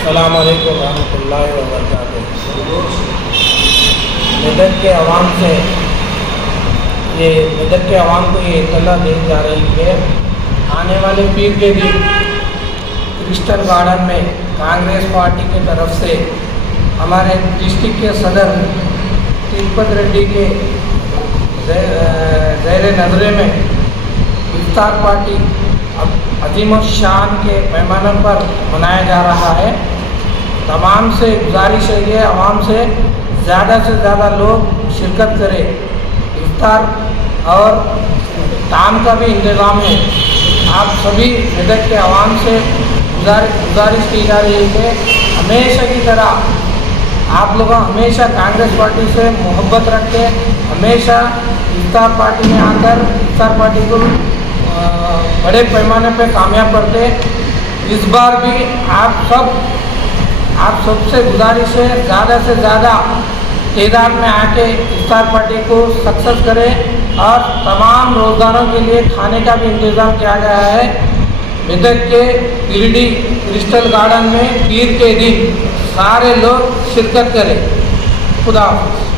अस्सलाम वालेकुम रहमतुल्लाहि व बरकातुहू। मेदक के अवाम को ये इत्तला दी जा रही है आने वाले पीर के दिन क्रिस्टल गार्डन में कांग्रेस पार्टी की तरफ से हमारे डिस्ट्रिक्ट के सदर तिरुपति रेड्डी के ज़ेरे नज़रे में इफ्तार पार्टी अजीम शान के पैमाने पर मनाया जा रहा है। तमाम से गुजारिश है कि आवाम से ज़्यादा लोग शिरकत करें। इफ्तार और ताम का भी इंतज़ाम है। आप सभी मेदक के आवाम से गुजारिश की जा रही है कि हमेशा की तरह आप लोग हमेशा कांग्रेस पार्टी से मोहब्बत रखें, हमेशा इफ्तार पार्टी में आकर इफ्तार पार्टी को बड़े पैमाने पे कामयाब करते। इस बार भी आप सबसे गुजारिश है ज़्यादा से ज़्यादा तादाद में आके इफ्तार पार्टी को सक्सेस करें और तमाम रोज़गारों के लिए खाने का भी इंतज़ाम किया गया है। मेदक के पीरडी क्रिस्टल गार्डन में पीर के दिन सारे लोग शिरकत करें। खुदा हाफ़िज़।